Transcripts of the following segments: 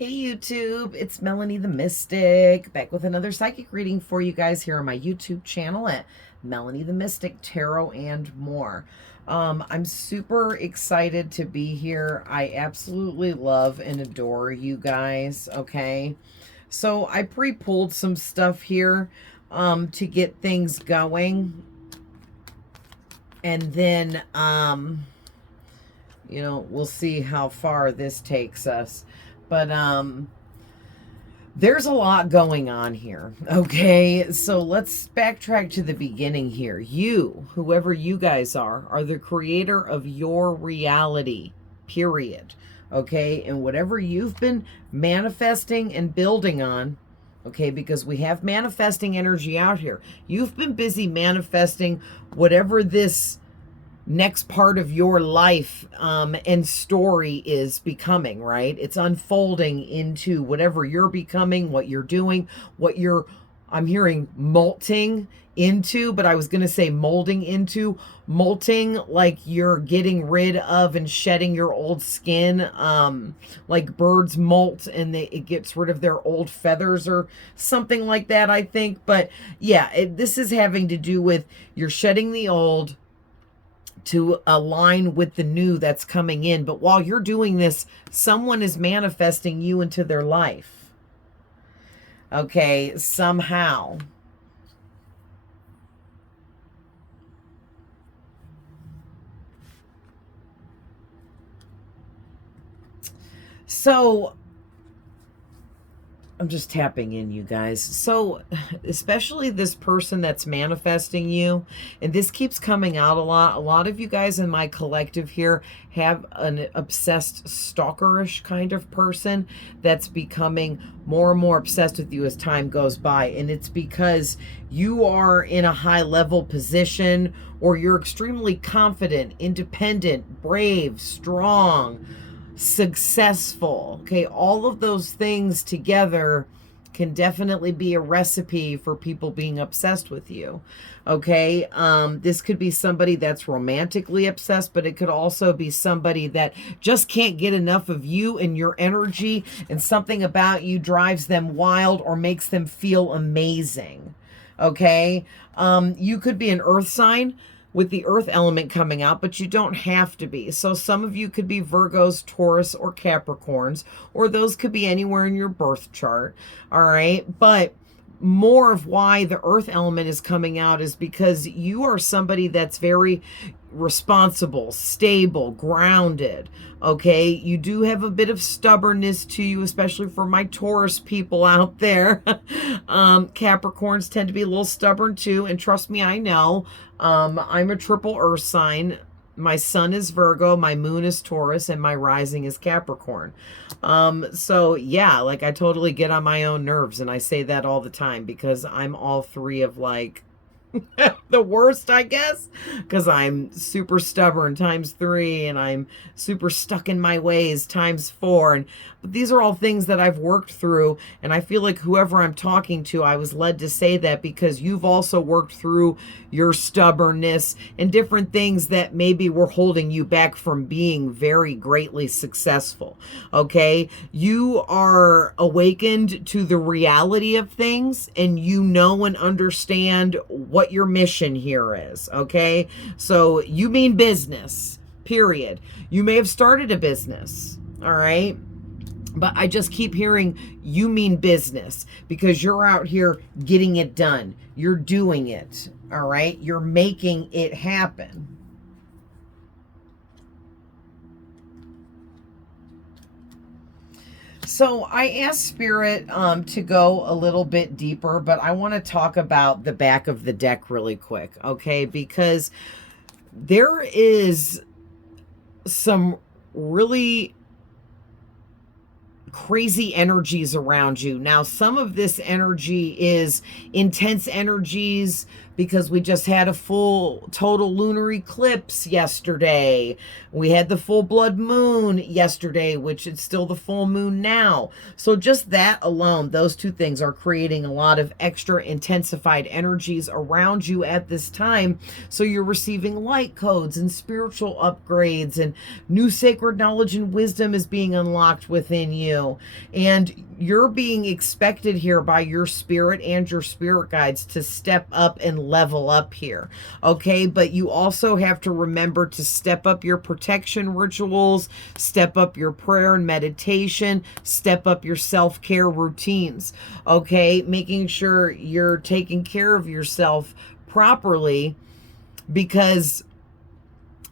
Hey YouTube, it's Melanie the Mystic, back with another psychic reading for you guys here on my YouTube channel at Melanie the Mystic Tarot and more. I'm super excited to be here. I absolutely love and adore you guys, okay? So I pre-pulled some stuff here to get things going. And then, we'll see how far this takes us. But there's a lot going on here, okay? So let's backtrack to the beginning here. You, whoever you guys are the creator of your reality, period, okay? And whatever you've been manifesting and building on, okay, because we have manifesting energy out here. You've been busy manifesting whatever this next part of your life and story is becoming, right? It's unfolding into whatever you're becoming, what you're doing, what you're, I'm hearing molting into, but I was going to say molding into. Molting, like you're getting rid of and shedding your old skin, like birds molt and it gets rid of their old feathers or something like that, I think. But yeah, this is having to do with you're shedding the old to align with the new that's coming in. But while you're doing this, someone is manifesting you into their life. Okay, somehow. So I'm just tapping in, you guys. So especially this person that's manifesting you, and this keeps coming out a lot of you guys in my collective here have an obsessed stalkerish kind of person that's becoming more and more obsessed with you as time goes by. And it's because you are in a high level position, or you're extremely confident, independent, brave, strong, successful. Okay, all of those things together can definitely be a recipe for people being obsessed with you. Okay, this could be somebody that's romantically obsessed, but it could also be somebody that just can't get enough of you and your energy, and something about you drives them wild or makes them feel amazing. Okay, you could be an earth sign with the earth element coming out, but you don't have to be. So some of you could be Virgos, Taurus, or Capricorns, or those could be anywhere in your birth chart. All right. But more of why the earth element is coming out is because you are somebody that's very responsible, stable, grounded. Okay, you do have a bit of stubbornness to you, especially for my Taurus people out there. Capricorns tend to be a little stubborn too, and trust me, I know. I'm a triple earth sign. My sun is Virgo, my moon is Taurus, and my rising is Capricorn. So yeah, like I totally get on my own nerves, and I say that all the time because I'm all three of like the worst, I guess, because I'm super stubborn ×3, and I'm super stuck in my ways ×4. And but these are all things that I've worked through, and I feel like whoever I'm talking to, I was led to say that because you've also worked through your stubbornness and different things that maybe were holding you back from being very greatly successful. Okay, you are awakened to the reality of things, and you know and understand what your mission here is. Okay, so you mean business, period. You may have started a business, all right, but I just keep hearing you mean business because you're out here getting it done. You're doing it, all right? You're making it happen. So I asked Spirit to go a little bit deeper, but I want to talk about the back of the deck really quick, okay? Because there is some really crazy energies around you. Now, some of this energy is intense energies because we just had a full total lunar eclipse yesterday. We had the full blood moon yesterday, which it's still the full moon now. So just that alone, those two things are creating a lot of extra intensified energies around you at this time. So you're receiving light codes and spiritual upgrades, and new sacred knowledge and wisdom is being unlocked within you. you. And you're being expected here by your spirit and your spirit guides to step up and level up here. Okay, but you also have to remember to step up your protection rituals, step up your prayer and meditation, step up your self-care routines. Okay, making sure you're taking care of yourself properly, because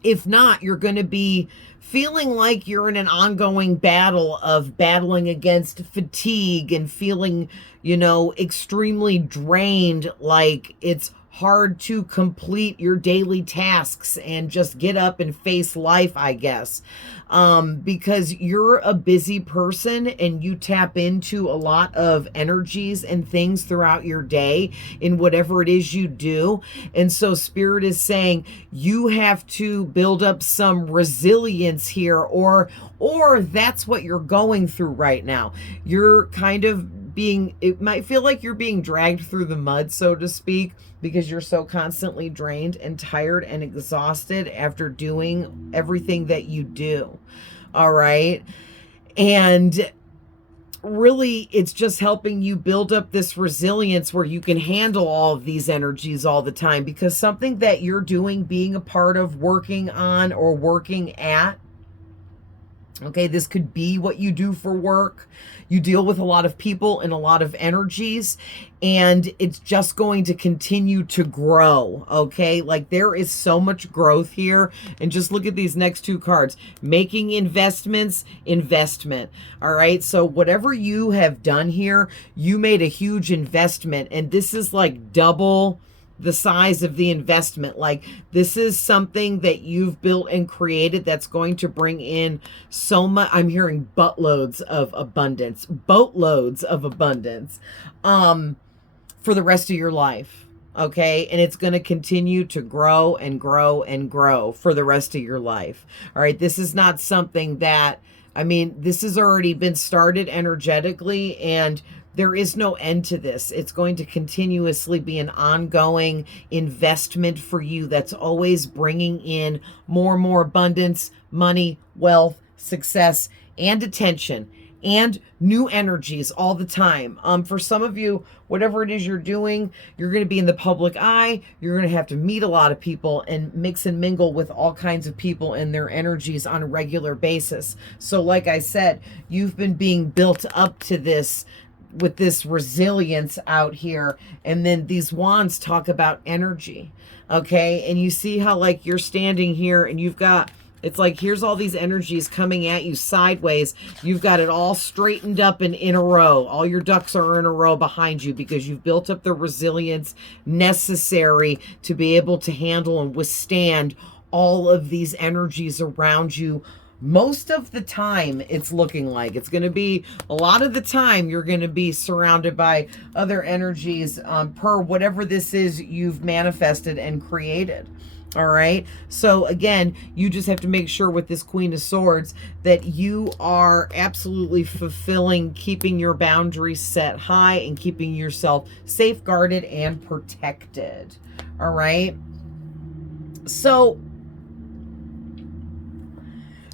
if not, you're going to be feeling like you're in an ongoing battle of battling against fatigue and feeling, you know, extremely drained, like it's hard to complete your daily tasks and just get up and face life, I guess. Because you're a busy person and you tap into a lot of energies and things throughout your day in whatever it is you do. And so Spirit is saying you have to build up some resilience here, or that's what you're going through right now. You're kind of being, it might feel like you're being dragged through the mud, so to speak, because you're so constantly drained and tired and exhausted after doing everything that you do. All right. And really, it's just helping you build up this resilience where you can handle all of these energies all the time, because something that you're doing, being a part of, working on, or working at, okay, this could be what you do for work. You deal with a lot of people and a lot of energies, and it's just going to continue to grow, okay? Like, there is so much growth here. And just look at these next two cards. Making investments, investment, all right? So whatever you have done here, you made a huge investment, and this is like double the size of the investment. Like, this is something that you've built and created that's going to bring in so much. I'm hearing boatloads of abundance for the rest of your life. Okay, and it's going to continue to grow and grow and grow for the rest of your life. All right, this is not something that, I mean, this has already been started energetically, and there is no end to this. It's going to continuously be an ongoing investment for you that's always bringing in more and more abundance, money, wealth, success, and attention, and new energies all the time. For some of you, whatever it is you're doing, you're going to be in the public eye. You're going to have to meet a lot of people and mix and mingle with all kinds of people and their energies on a regular basis. So like I said, you've been being built up to this with this resilience out here. And then these wands talk about energy. Okay. And you see how, like, you're standing here and you've got, it's like, here's all these energies coming at you sideways. You've got it all straightened up and in a row. All your ducks are in a row behind you because you've built up the resilience necessary to be able to handle and withstand all of these energies around you. Most of the time, it's looking like it's going to be, a lot of the time, you're going to be surrounded by other energies per whatever this is you've manifested and created. All right. So again, you just have to make sure with this Queen of Swords that you are absolutely fulfilling, keeping your boundaries set high and keeping yourself safeguarded and protected. All right. So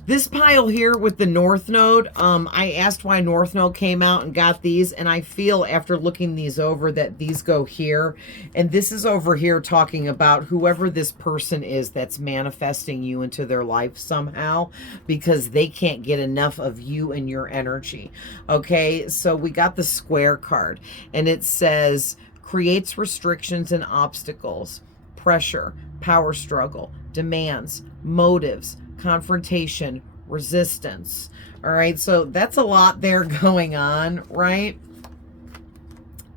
this pile here with the North Node, I asked why North Node came out and got these, and I feel after looking these over that these go here. And this is over here talking about whoever this person is that's manifesting you into their life somehow, because they can't get enough of you and your energy. Okay, so we got the Square card, and it says, creates restrictions and obstacles, pressure, power struggle, demands, motives, confrontation, resistance. All right, so that's a lot there going on, right?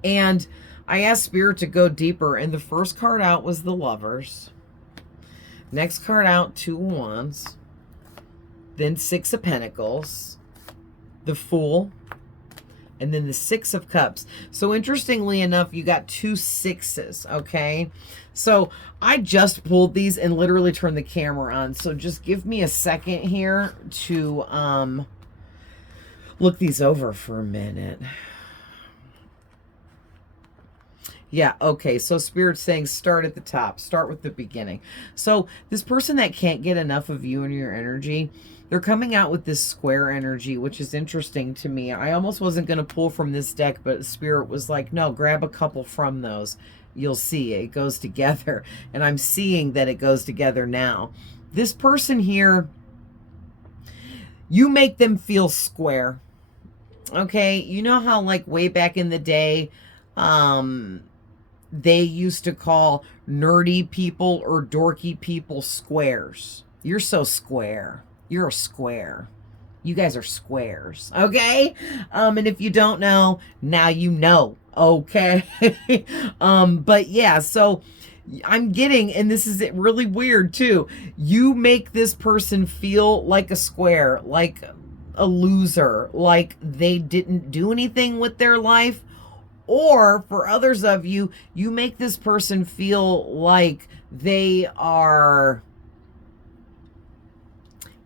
And I asked Spirit to go deeper, and the first card out was the Lovers. Next card out, Two of Wands. Then Six of Pentacles, the Fool, and then the Six of Cups. So interestingly enough, you got two sixes, okay? So I just pulled these and literally turned the camera on. So just give me a second here to look these over for a minute. Yeah, okay. So Spirit's saying start at the top, start with the beginning. So this person that can't get enough of you and your energy, they're coming out with this square energy, which is interesting to me. I almost wasn't going to pull from this deck, but Spirit was like, no, grab a couple from those. You'll see it goes together. And I'm seeing that it goes together now. This person here, you make them feel square. Okay, you know how like way back in the day, they used to call nerdy people or dorky people squares. You're so square. You're a square. You guys are squares, okay? And if you don't know, now you know, okay? But yeah, so I'm getting, and this is really weird too, you make this person feel like a square, like a loser, like they didn't do anything with their life. Or for others of you, you make this person feel like they are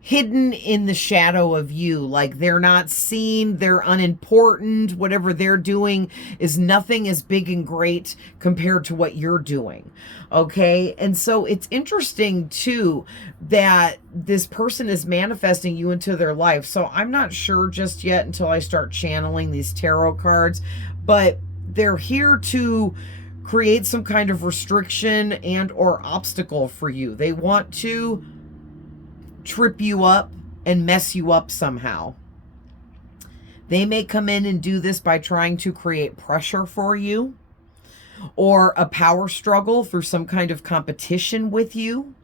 hidden in the shadow of you, like they're not seen, they're unimportant, whatever they're doing is nothing as big and great compared to what you're doing. Okay, and so it's interesting too that this person is manifesting you into their life. So I'm not sure just yet until I start channeling these tarot cards, but they're here to create some kind of restriction and or obstacle for you. They want to trip you up and mess you up somehow. They may come in and do this by trying to create pressure for you or a power struggle through some kind of competition with you.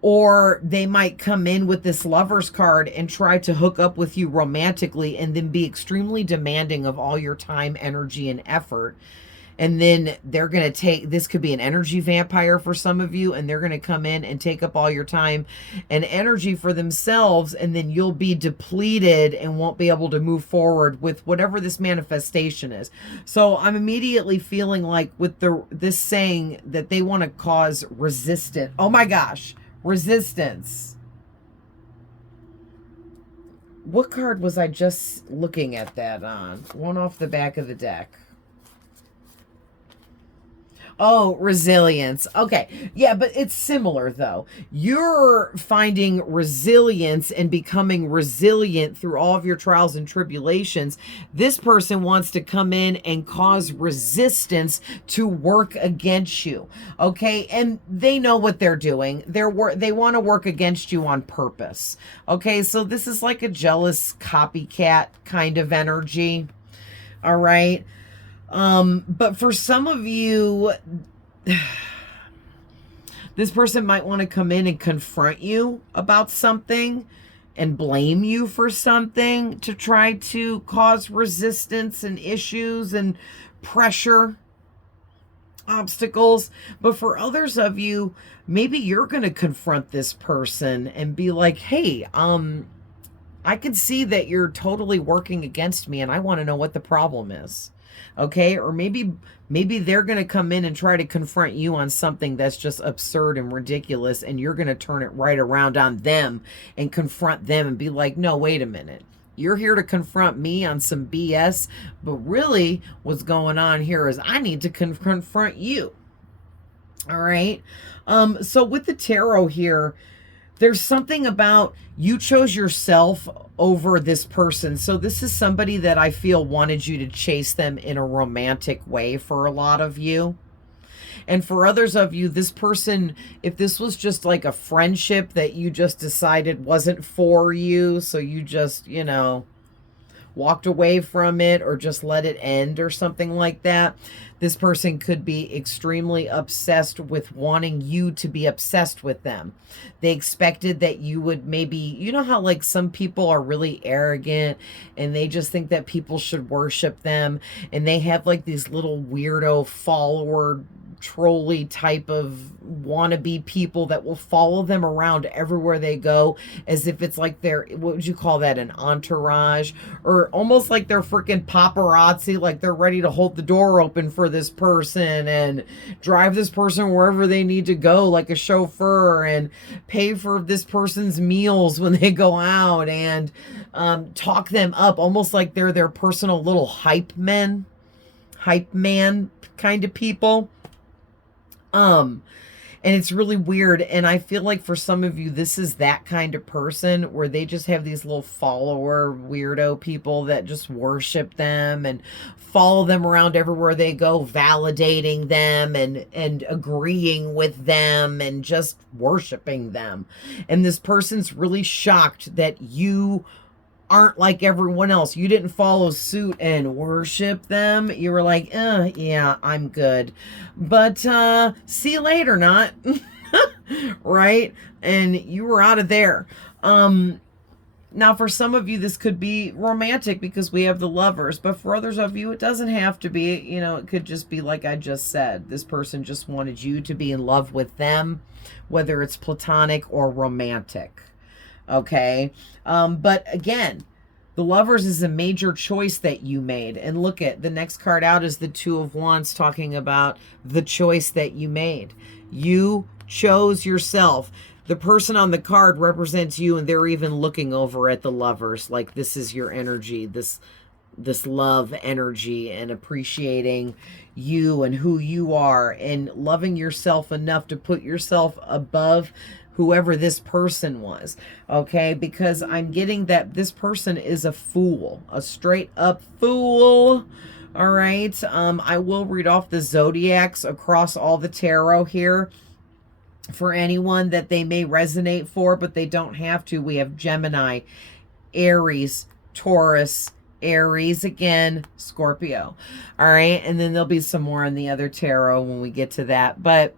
Or they might come in with this Lover's card and try to hook up with you romantically and then be extremely demanding of all your time, energy, and effort. And then they're going to take, this could be an energy vampire for some of you, and they're going to come in and take up all your time and energy for themselves, and then you'll be depleted and won't be able to move forward with whatever this manifestation is. So I'm immediately feeling like with this saying that they want to cause resistance. Oh my gosh, resistance. What card was I just looking at that on? One off the back of the deck. Oh, resilience. Okay. Yeah, but it's similar though. You're finding resilience and becoming resilient through all of your trials and tribulations. This person wants to come in and cause resistance to work against you. Okay? And they know what they're doing. They want to work against you on purpose. Okay? So this is like a jealous copycat kind of energy. All right? But for some of you, this person might want to come in and confront you about something and blame you for something to try to cause resistance and issues and pressure, obstacles. But for others of you, maybe you're going to confront this person and be like, hey, I can see that you're totally working against me and I want to know what the problem is. Okay, or maybe they're going to come in and try to confront you on something that's just absurd and ridiculous, and you're going to turn it right around on them and confront them and be like, no, wait a minute. You're here to confront me on some BS, but really what's going on here is I need to confront you. All right. So with the tarot here, there's something about you chose yourself over this person. So this is somebody that I feel wanted you to chase them in a romantic way for a lot of you. And for others of you, this person, if this was just like a friendship that you just decided wasn't for you, so you just, you know, walked away from it or just let it end or something like that, this person could be extremely obsessed with wanting you to be obsessed with them. They expected that you would maybe, you know how like some people are really arrogant and they just think that people should worship them, and they have like these little weirdo follower trolley type of wannabe people that will follow them around everywhere they go as if it's like their, what would you call that, an entourage, or almost like they're freaking paparazzi, like they're ready to hold the door open for this person and drive this person wherever they need to go like a chauffeur and pay for this person's meals when they go out and talk them up almost like they're their personal little hype men. hype man kind of people. And it's really weird. And I feel like for some of you, this is that kind of person where they just have these little follower weirdo people that just worship them and follow them around everywhere they go, validating them and agreeing with them and just worshiping them. And this person's really shocked that you aren't like everyone else. You didn't follow suit and worship them. You were like, yeah, I'm good. But see you later, not. Right? And you were out of there. Now, for some of you, this could be romantic because we have the Lovers. But for others of you, it doesn't have to be. You know, it could just be like I just said. This person just wanted you to be in love with them, whether it's platonic or romantic. Okay. But again, the Lovers is a major choice that you made. And look at the next card out is the Two of Wands, talking about the choice that you made. You chose yourself. The person on the card represents you, and they're even looking over at the Lovers like this is your energy, this love energy, and appreciating you and who you are and loving yourself enough to put yourself above whoever this person was. Okay, because I'm getting that this person is a fool, a straight up fool. All right, I will read off the zodiacs across all the tarot here for anyone that they may resonate for, but they don't have to. We have Gemini, Aries, Taurus, Aries again, Scorpio. All right, and then there'll be some more in the other tarot when we get to that. But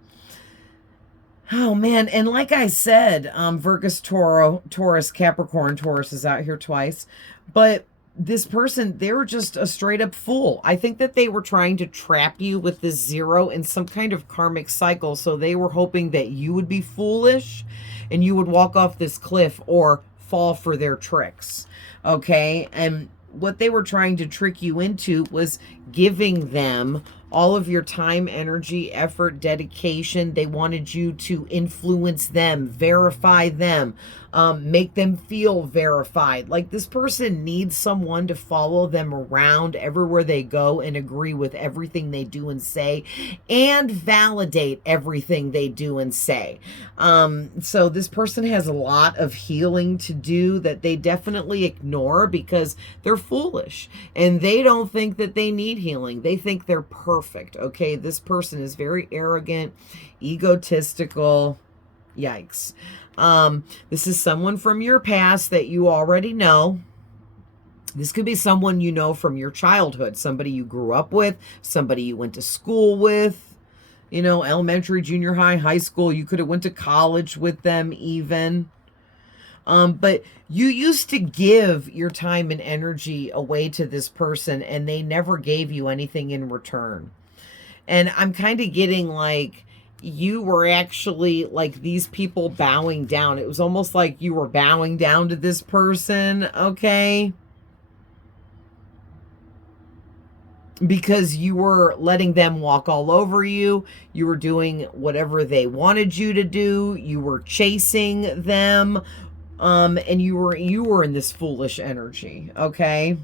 oh man, and like I said, Virgus, Taurus, Capricorn, Taurus is out here twice. But this person, they were just a straight up fool. I think that they were trying to trap you with this 0 in some kind of karmic cycle. So they were hoping that you would be foolish and you would walk off this cliff or fall for their tricks. Okay, and what they were trying to trick you into was giving them all of your time, energy, effort, dedication. They wanted you to influence them, verify them, make them feel verified. Like this person needs someone to follow them around everywhere they go and agree with everything they do and say and validate everything they do and say. So this person has a lot of healing to do that they definitely ignore because they're foolish and they don't think that they need healing. They think they're perfect. Okay, this person is very arrogant, egotistical. Yikes. This is someone from your past that you already know. This could be someone you know from your childhood, somebody you grew up with, somebody you went to school with, you know, elementary, junior high, high school. You could have went to college with them even. But you used to give your time and energy away to this person and they never gave you anything in return. And I'm kind of getting like you were actually like these people bowing down. It was almost like you were bowing down to this person, okay? Because you were letting them walk all over you. You were doing whatever they wanted you to do. You were chasing them. And you were in this foolish energy, okay?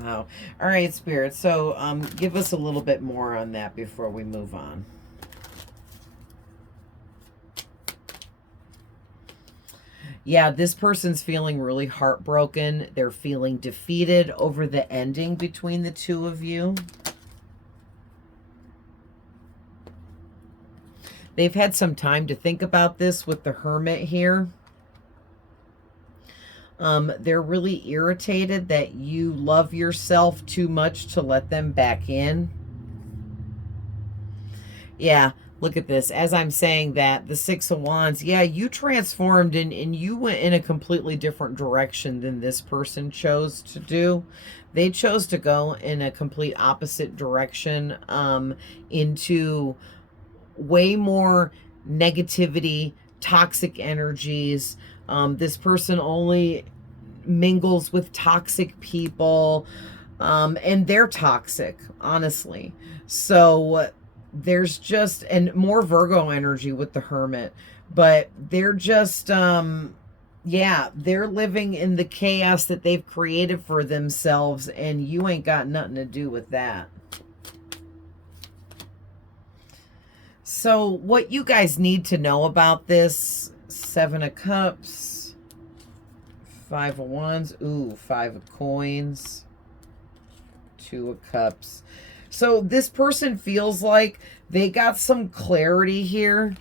Wow. All right, Spirit. So give us a little bit more on that before we move on. Yeah, this person's feeling really heartbroken. They're feeling defeated over the ending between the two of you. They've had some time to think about this with the Hermit here. They're really irritated that you love yourself too much to let them back in. Yeah, look at this. As I'm saying that, the Six of Wands, yeah, you transformed and you went in a completely different direction than this person chose to do. They chose to go in a complete opposite direction, into way more negativity, toxic energies. This person only mingles with toxic people, and they're toxic, honestly. So there's just, and more Virgo energy with the Hermit, but they're just, Yeah, they're living in the chaos that they've created for themselves, and you ain't got nothing to do with that. So what you guys need to know about this, 7 of Cups, 5 of Wands, ooh, 5 of Coins, 2 of Cups. So this person feels like they got some clarity here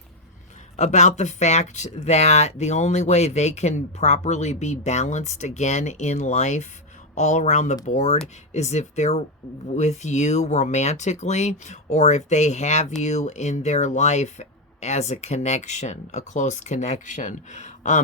about the fact that the only way they can properly be balanced again in life all around the board is if they're with you romantically, or if they have you in their life as a connection, a close connection,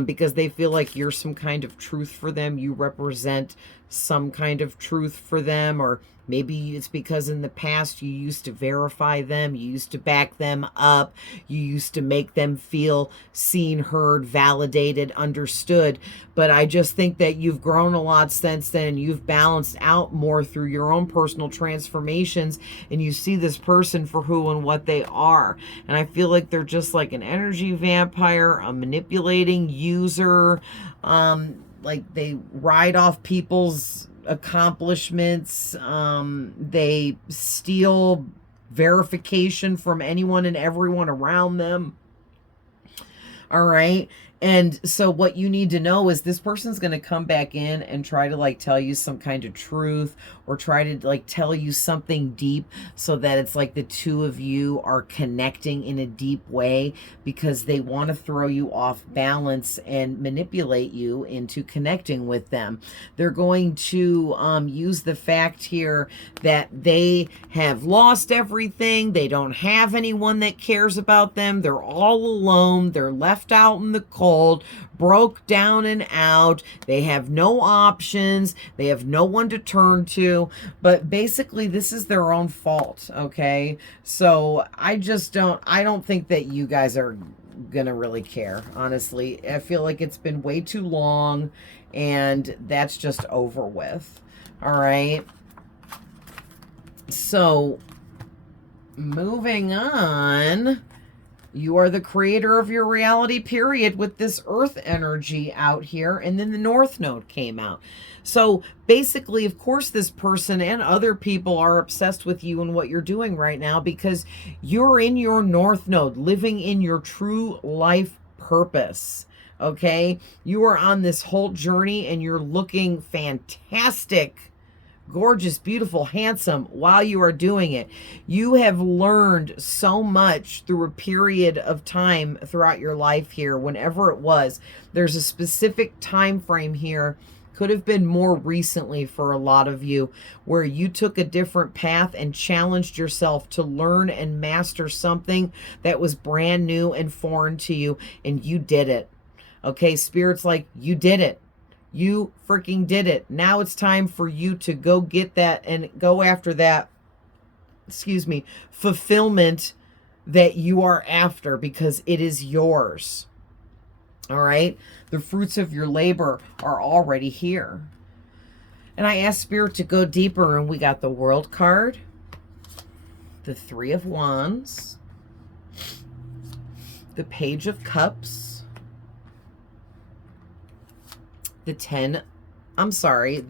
because they feel like you're some kind of truth for them. You represent some kind of truth for them, or maybe it's because in the past you used to verify them, you used to back them up, you used to make them feel seen, heard, validated, understood. But I just think that you've grown a lot since then. You've balanced out more through your own personal transformations, and you see this person for who and what they are. And I feel like they're just like an energy vampire, a manipulating user, like they ride off people's accomplishments. They steal verification from anyone and everyone around them. All right. And so what you need to know is this person's going to come back in and try to like tell you some kind of truth, or try to like tell you something deep, so that it's like the two of you are connecting in a deep way, because they want to throw you off balance and manipulate you into connecting with them. They're going to use the fact here that they have lost everything. They don't have anyone that cares about them. They're all alone. They're left out in the cold, broke down and out. They have no options. They have no one to turn to. But basically, this is their own fault, okay? So I don't think that you guys are gonna really care, honestly. I feel like it's been way too long, and that's just over with. All right. So moving on, you are the creator of your reality, period, with this earth energy out here. And then the North Node came out. So basically, of course, this person and other people are obsessed with you and what you're doing right now, because you're in your North Node, living in your true life purpose. Okay? You are on this whole journey and you're looking fantastic, gorgeous, beautiful, handsome while you are doing it. You have learned so much through a period of time throughout your life here, whenever it was. There's a specific time frame here, could have been more recently for a lot of you, where you took a different path and challenged yourself to learn and master something that was brand new and foreign to you, and you did it. Okay, Spirit's like, you did it. You freaking did it. Now it's time for you to go get that and go after that, excuse me, fulfillment that you are after, because it is yours. All right? The fruits of your labor are already here. And I asked Spirit to go deeper, and we got the World card, the 3 of Wands, the Page of Cups, the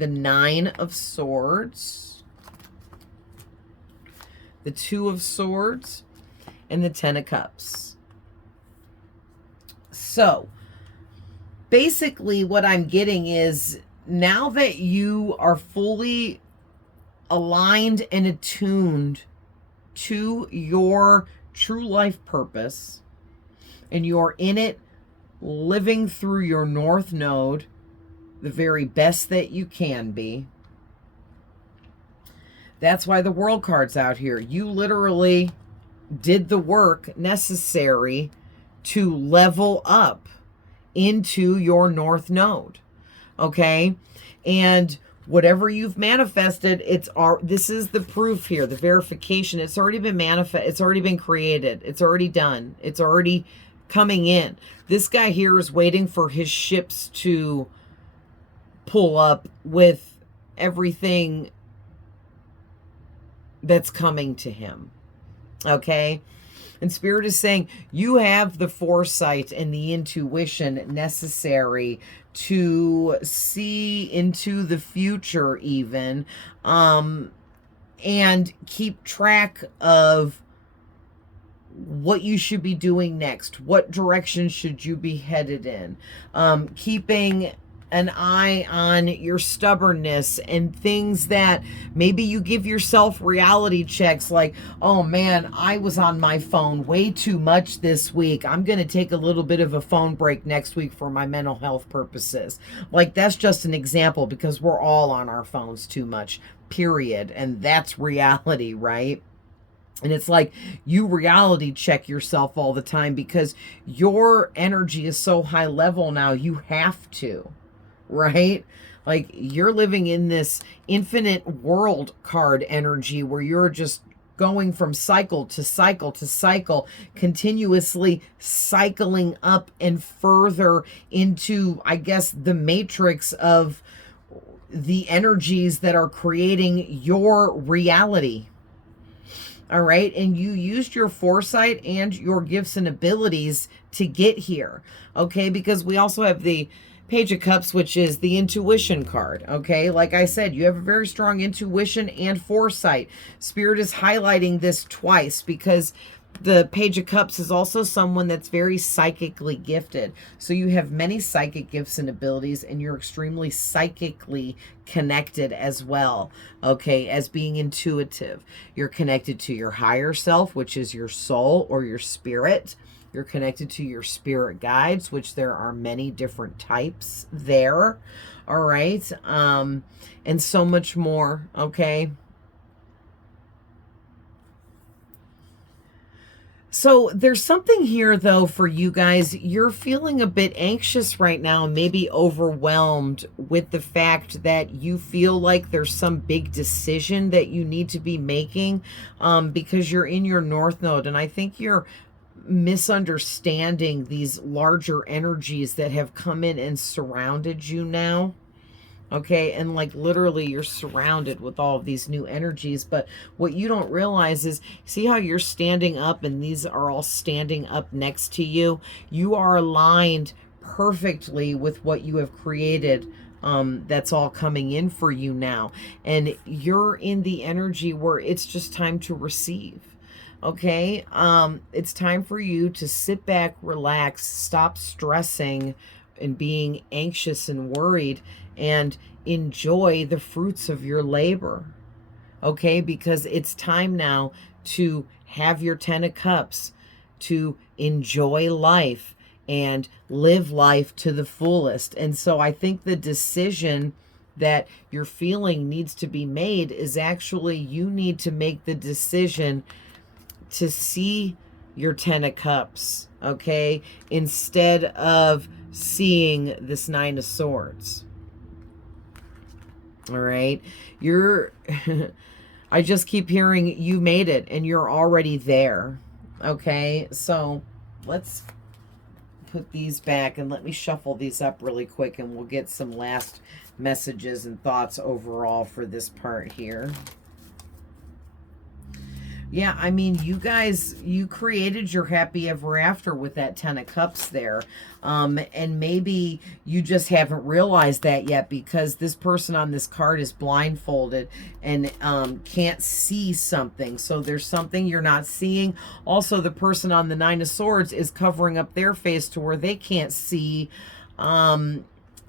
9 of Swords, the 2 of Swords, and the 10 of Cups. So basically what I'm getting is, now that you are fully aligned and attuned to your true life purpose, and you're in it, living through your North Node the very best that you can be. That's why the World card's out here. You literally did the work necessary to level up into your North Node. Okay? And whatever you've manifested, this is the proof here, the verification. It's already been it's already been created. It's already done. It's already coming in. This guy here is waiting for his ships to pull up with everything that's coming to him. Okay? And Spirit is saying you have the foresight and the intuition necessary to see into the future even, and keep track of what you should be doing next. What direction should you be headed in? Keeping an eye on your stubbornness and things that maybe you give yourself reality checks like, oh man, I was on my phone way too much this week. I'm going to take a little bit of a phone break next week for my mental health purposes. Like, that's just an example because we're all on our phones too much, period. And that's reality, right? And it's like you reality check yourself all the time because your energy is so high level now, you have to, right? Like, you're living in this infinite world card energy where you're just going from cycle to cycle to cycle, continuously cycling up and further into, I guess, the matrix of the energies that are creating your reality. All right. And you used your foresight and your gifts and abilities to get here. Okay. Because we also have the Page of Cups, which is the intuition card. Okay. Like I said, you have a very strong intuition and foresight. Spirit is highlighting this twice because the Page of Cups is also someone that's very psychically gifted. So you have many psychic gifts and abilities, and you're extremely psychically connected as well, okay, as being intuitive. You're connected to your higher self, which is your soul or your spirit. You're connected to your spirit guides, which there are many different types there, all right, and so much more, okay. So there's something here, though, for you guys. You're feeling a bit anxious right now, maybe overwhelmed with the fact that you feel like there's some big decision that you need to be making, because you're in your North Node. And I think you're misunderstanding these larger energies that have come in and surrounded you now. Okay, and like literally you're surrounded with all of these new energies, but what you don't realize is, see how you're standing up and these are all standing up next to you? You are aligned perfectly with what you have created. That's all coming in for you now, and you're in the energy where it's just time to receive. Okay, it's time for you to sit back, relax, stop stressing and being anxious and worried, and enjoy the fruits of your labor. Okay, because it's time now to have your 10 of Cups, to enjoy life and live life to the fullest. And so I think the decision that you're feeling needs to be made is actually you need to make the decision to see your 10 of Cups, okay, instead of seeing this 9 of Swords. All right, you're I just keep hearing you made it and you're already there. Okay, so let's put these back and let me shuffle these up really quick and we'll get some last messages and thoughts overall for this part here. Yeah, I mean, you guys, you created your happy ever after with that 10 of Cups there. And maybe you just haven't realized that yet because this person on this card is blindfolded and can't see something. So there's something you're not seeing. Also, the person on the 9 of Swords is covering up their face to where they can't see.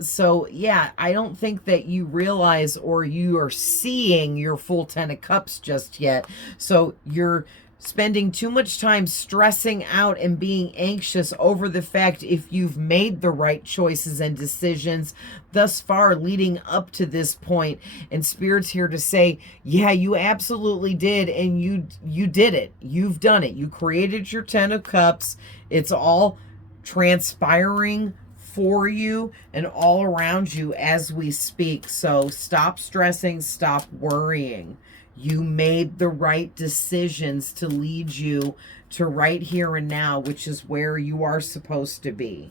So, yeah, I don't think that you realize or you are seeing your full 10 of Cups just yet. So you're spending too much time stressing out and being anxious over the fact if you've made the right choices and decisions thus far leading up to this point. And Spirit's here to say, yeah, you absolutely did. And you did it. You've done it. You created your 10 of Cups. It's all transpiring for you and all around you as we speak. So stop stressing, stop worrying. You made the right decisions to lead you to right here and now, which is where you are supposed to be.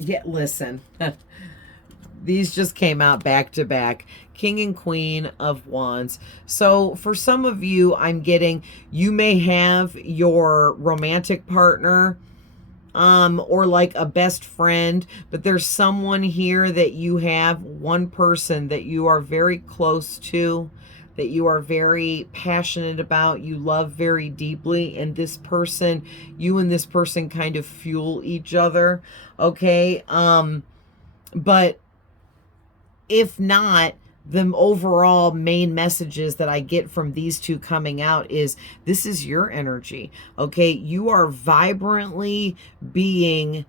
Yeah, listen. These just came out back to back. King and Queen of Wands. So for some of you, I'm getting, you may have your romantic partner, or like a best friend, but there's someone here that you have, one person that you are very close to, that you are very passionate about, you love very deeply, and this person, you and this person kind of fuel each other, okay? But if not, the overall main messages that I get from these two coming out is this is your energy, okay? You are vibrantly being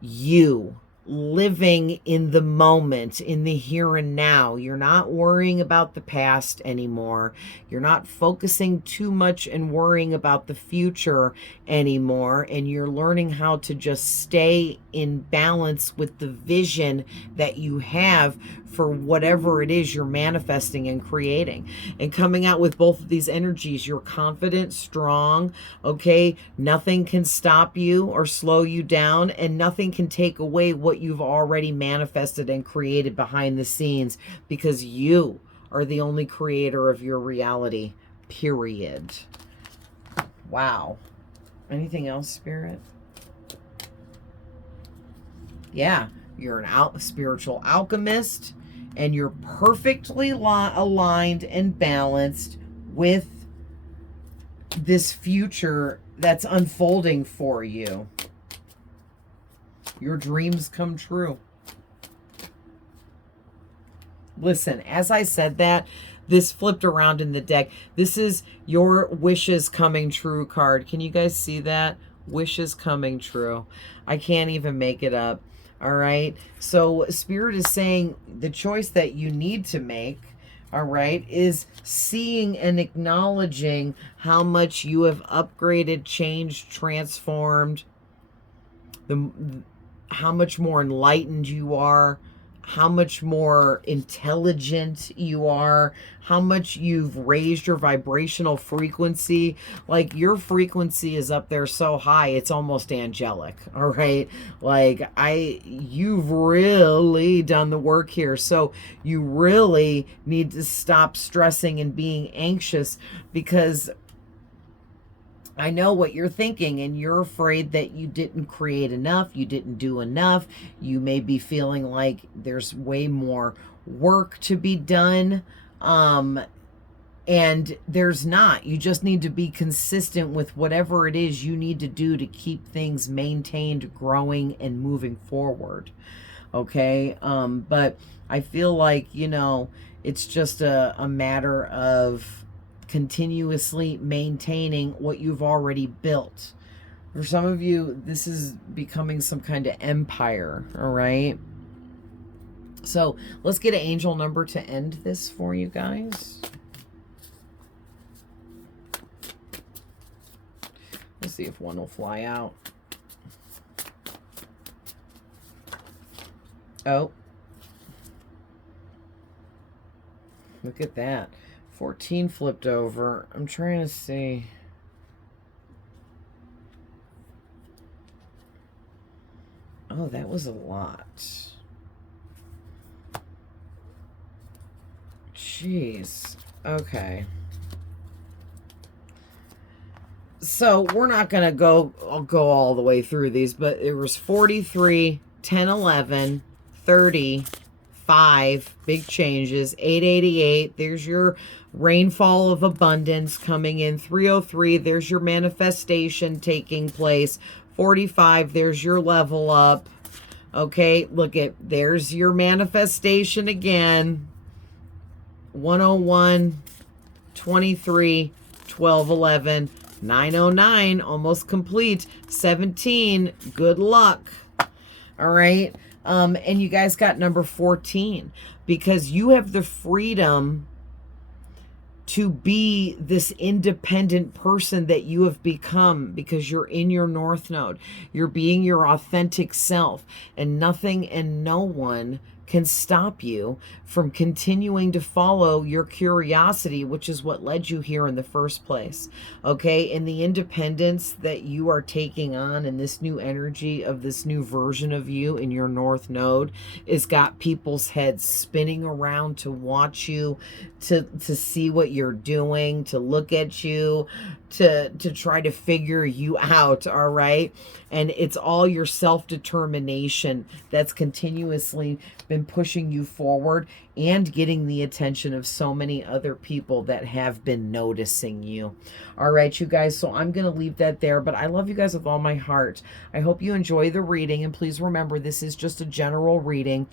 you, living in the moment, in the here and now. You're not worrying about the past anymore. You're not focusing too much and worrying about the future anymore. And you're learning how to just stay in balance with the vision that you have for whatever it is you're manifesting and creating. And coming out with both of these energies, you're confident, strong, okay? Nothing can stop you or slow you down, and nothing can take away what you've already manifested and created behind the scenes, because you are the only creator of your reality, period. Wow. Anything else, Spirit? Yeah, you're an spiritual alchemist, and you're perfectly aligned and balanced with this future that's unfolding for you. Your dreams come true. Listen, as I said that, this flipped around in the deck. This is your wishes coming true card. Can you guys see that? Wishes coming true. I can't even make it up. All right. So Spirit is saying the choice that you need to make, all right, is seeing and acknowledging how much you have upgraded, changed, transformed, how much more enlightened you are, how much more intelligent you are, how much you've raised your vibrational frequency. Like, your frequency is up there so high, it's almost angelic, all right? Like, you've really done the work here. So you really need to stop stressing and being anxious, because I know what you're thinking, and you're afraid that you didn't create enough, you didn't do enough. You may be feeling like there's way more work to be done, and there's not. You just need to be consistent with whatever it is you need to do to keep things maintained, growing, and moving forward, okay? But I feel like, it's just a matter of continuously maintaining what you've already built. For some of you, this is becoming some kind of empire, all right? So let's get an angel number to end this for you guys. Let's see if one will fly out. Oh. Look at that. 14 flipped over. I'm trying to see. Oh, that was a lot. Jeez. Okay. So we're not going to go all the way through these, but it was 43, 10, 11, 30, 5, big changes, 888, there's your rainfall of abundance coming in, 303, there's your manifestation taking place, 45, there's your level up, okay, there's your manifestation again, 101, 23, 12, 11, 909, almost complete, 17, good luck, all right? And you guys got number 14, because you have the freedom to be this independent person that you have become, because you're in your North Node. You're being your authentic self, and nothing and no one can stop you from continuing to follow your curiosity, which is what led you here in the first place. Okay. And the independence that you are taking on in this new energy of this new version of you in your North Node is got people's heads spinning around to watch you, to see what you're doing, to look at you, to try to figure you out. All right. And it's all your self-determination that's continuously been pushing you forward and getting the attention of so many other people that have been noticing you. All right, you guys, so I'm going to leave that there, but I love you guys with all my heart. I hope you enjoy the reading, and please remember, this is just a general reading.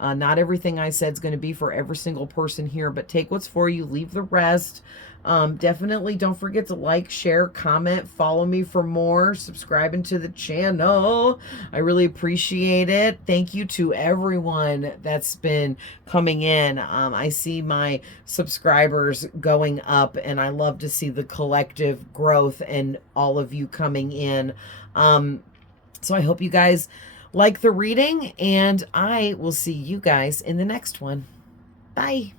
Not everything I said is going to be for every single person here, but take what's for you, leave the rest. Definitely don't forget to like, share, comment, follow me for more, subscribing to the channel. I really appreciate it. Thank you to everyone that's been coming in. I see my subscribers going up, and I love to see the collective growth and all of you coming in. So I hope you guys like the reading, and I will see you guys in the next one. Bye.